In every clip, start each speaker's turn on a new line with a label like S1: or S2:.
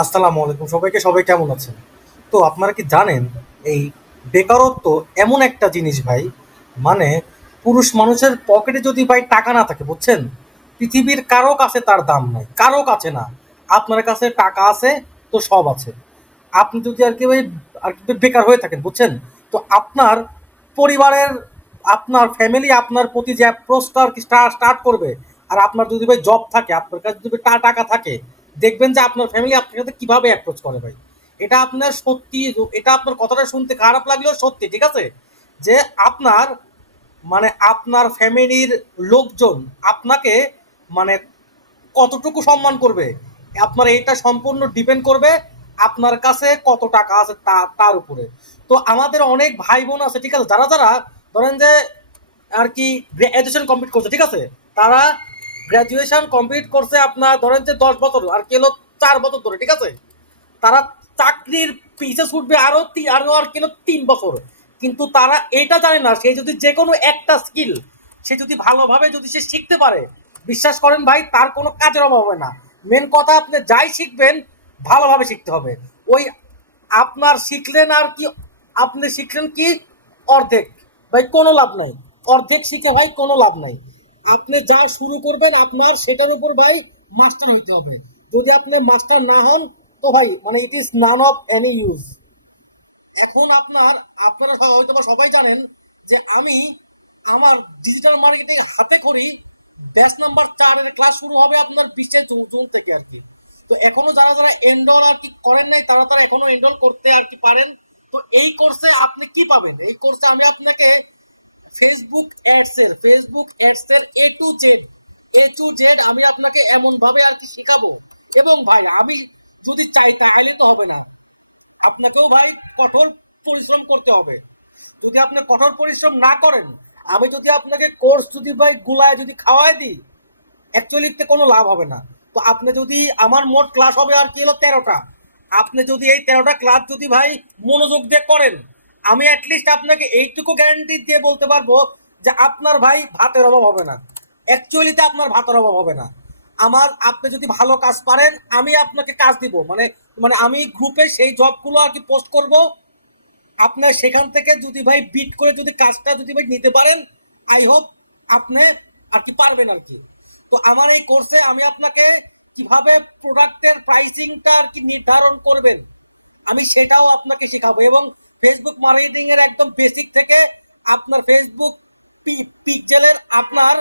S1: আসসালামু আলাইকুম, সবাইকে, সবাই কেমন আছেন? তো আপনারা কি জানেন, এই বেকারত্ব এমন একটা জিনিস ভাই মানে পুরুষ মানুষের পকেটে যদি ভাই টাকা না থাকে, বুঝছেন? পৃথিবীর কারও কাছে তার দাম নাই, কারও কাছে না। আপনার কাছে টাকা আছে, তো সব আছে। আপনি যদি আর কি ভাই, আর কি বেকার হয়ে থাকেন, বুঝছেন? তো আপনার পরিবারের, আপনার ফ্যামিলি আপনার প্রতি যে অ্যাপ্রোচটা আর কি স্টার্ট করবে, আর আপনার যদি ভাই জব থাকে, আপনার কাছে যদি টাকা থাকে দেখবেন যে আপনার ফ্যামিলি আপনার সাথে কীভাবে অ্যাপ্রোচ করে ভাই। এটা আপনার সত্যি, এটা আপনার কথাটা শুনতে খারাপ লাগলেও সত্যি, ঠিক আছে? যে আপনার মানে আপনার ফ্যামিলির লোকজন আপনাকে মানে কতটুকু সম্মান করবে, আপনার এটা সম্পূর্ণ ডিপেন্ড করবে আপনার কাছে কত টাকা আছে তার উপরে। তো আমাদের অনেক ভাই বোন আছে, ঠিক আছে? যারা যারা ধরেন যে আর কি গ্র্যাজুয়েশন কমপ্লিট করছে, ঠিক আছে? তারা গ্র্যাজুয়েশন কমপ্লিট করছে আপনার ধরেন যে দশ বছর, আর কেলো চার বছর ধরে, ঠিক আছে? তারা চাকরির পিছে ছুটবে আরও তিন আরও আর কিলো তিন বছর। কিন্তু তারা এটা জানে না, সে যদি যে কোনো একটা স্কিল সে যদি ভালোভাবে যদি সে শিখতে পারে, বিশ্বাস করেন ভাই, তার কোনো কাজের অভাব হবে না। মেন কথা, আপনি যাই শিখবেন, ভালোভাবে শিখতে হবে। ওই আপনার শিখলেন আর কি, আপনি শিখলেন কি? অর্ধেক। ভাই, কোনো লাভ নাই। অর্ধেক শিখে ভাই, কোনো লাভ নাই। আপনি যা শুরু করবেন আপনার সেটার উপর ভাই মাস্টার হইতে হবে। যদি আপনি মাস্টার না হন, তো ভাই মানে it is none of any use এখন আপনার, আপনারা হয়তো সবাই জানেন যে আমি আমার ডিজিটাল মার্কেটিং হাতে করি ব্যাচ নাম্বার চারের ক্লাস শুরু হবে আপনার বিশে জুন থেকে আর কি। তো এখনও যারা যারা এনরোল আর কি করেন নাই, তারা তারা এখনও এনরোল করতে আর কি পারেন। তো এই কোর্সে আপনি কি পাবেন? এই কোর্সে আমি আপনাকে ফেসবুক অ্যাডস এর ফেসবুক অ্যাডস এর A to Z A to Z আমি আপনাকে এমন ভাবে আর কি শেখাবো। এবং ভাই, আমি যদি চাই তাহলে তো হবে না। আপনাকেও ভাই কঠোর পরিশ্রম করতে হবে। যদি আপনি কঠোর পরিশ্রম না করেন, আমি যদি আপনাকে কোর্স যদি ভাই গুলায় যদি খাওয়াই দিই অ্যাকচুয়ালিতে কোনো লাভ হবে না। তো আপনি যদি আমার মোট ক্লাস হবে আর কি হলো তেরোটা। আপনি যদি এই তেরোটা ক্লাস যদি ভাই মনোযোগ দিয়ে করেন আমি অ্যাটলিস্ট আপনাকে এইটুকু গ্যারান্টি দিয়ে বলতে পারব যে আপনার ভাই ভাতের অভাব হবে না। অ্যাকচুয়ালিতে আপনার ভাতের অভাব হবে না। আমার, আপনি যদি ভালো কাজ পারেন, আমি আপনাকে কাজ দিব। মানে মানে আমি গ্রুপে সেই জবগুলো আর কি পোস্ট করব। আপনার সেখান থেকে যদি ভাই বিট করে যদি কাজটা যদি ভাই নিতে পারেন আই হোপ আপনি আর কি পারবেন আর কি। তো আমার এই কোর্সে আমি আপনাকে কীভাবে প্রোডাক্টের প্রাইসিংটা আর কি নির্ধারণ করবেন, আমি সেটাও আপনাকে শেখাবো। এবং ফেসবুক মার্কেটিং এর একদম বেসিক থেকে আপনার ফেসবুক পিকজেলের আপনার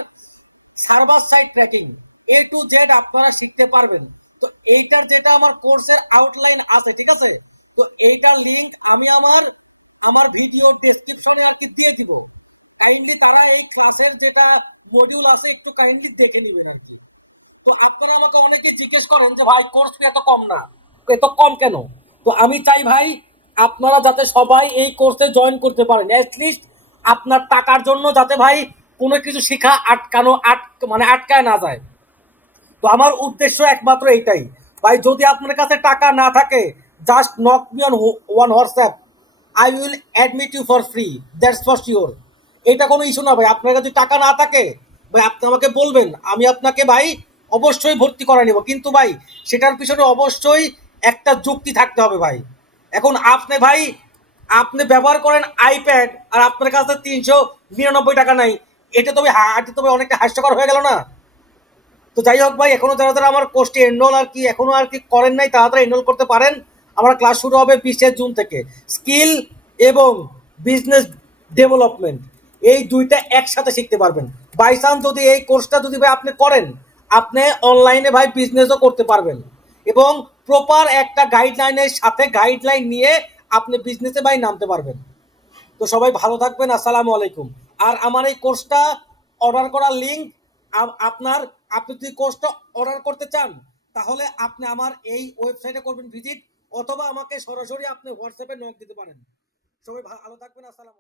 S1: server side tracking A to Z আপনারা শিখতে পারবেন। তো এইটার যেটা আমার কোর্সের আউটলাইন আছে, ঠিক আছে? তো এইটার লিংক আমি আমার আমার ভিডিও ডেসক্রিপশনে আর কি দিয়ে দিব। কাইন্ডলি তারা এই ক্লাসের যেটা মডিউল আছে, একটু কাইন্ডলি দেখে নেবেন আর কি তো আপনারা আমাকে অনেকে জিজ্ঞেস করেন যে, ভাই কোর্স এত কম না। এত কম কেন? তো আমি চাই ভাই আপনারা যাতে সবাই এই কোর্সে জয়েন করতে পারেন। অ্যাটলিস্ট আপনার টাকার জন্য যাতে ভাই কোনো কিছু শেখা আটকানো, আট মানে আটকায় না যায়। তো আমার উদ্দেশ্য একমাত্র এইটাই। ভাই, যদি আপনার কাছে টাকা না থাকে just knock me on one WhatsApp I will admit you for free that's for sure এটা কোনো ইস্যু না ভাই। আপনার কাছে টাকা না থাকে, ভাই, আপনি আমাকে বলবেন। আমি আপনাকে ভাই অবশ্যই ভর্তি করা নিব। কিন্তু ভাই, সেটার পিছনে অবশ্যই একটা যুক্তি থাকতে হবে ভাই। এখন আপনি ভাই, আপনি ব্যবহার করেন আইপ্যাড আর আপনার কাছে তিনশো নিরানব্বই টাকা নাই। এটা তবে এটা তবে অনেকটা হাস্যকর হয়ে গেল না? তো যাই হোক ভাই, এখনও যারা যারা আমার কোর্সটি এনরোল আর কি, এখনও আর কি করেন নাই তারা তারা এনরোল করতে পারেন। আমার ক্লাস শুরু হবে বিশে জুন থেকে। স্কিল এবং বিজনেস ডেভেলপমেন্ট এই দুইটা একসাথে শিখতে পারবেন। বাই চান্স যদি এই কোর্সটা যদি ভাই আপনি করেন, আপনি অনলাইনে ভাই বিজনেসও করতে পারবেন। এবং প্রপার একটা গাইডলাইনের সাথে গাইডলাইন নিয়ে আপনি বিজনেসে ভাই নামতে পারবেন। তো সবাই ভালো থাকবেন, আসসালামু আলাইকুম। আর আমার এই কোর্সটা অর্ডার করার লিঙ্ক আপনার, আপনি যদি কোর্সটা অর্ডার করতে চান, তাহলে আপনি আমার এই ওয়েবসাইটে করবেন ভিজিট অথবা আমাকে সরাসরি আপনি হোয়াটসঅ্যাপে নক দিতে পারেন। সবাই ভালো থাকবেন, আসসালামু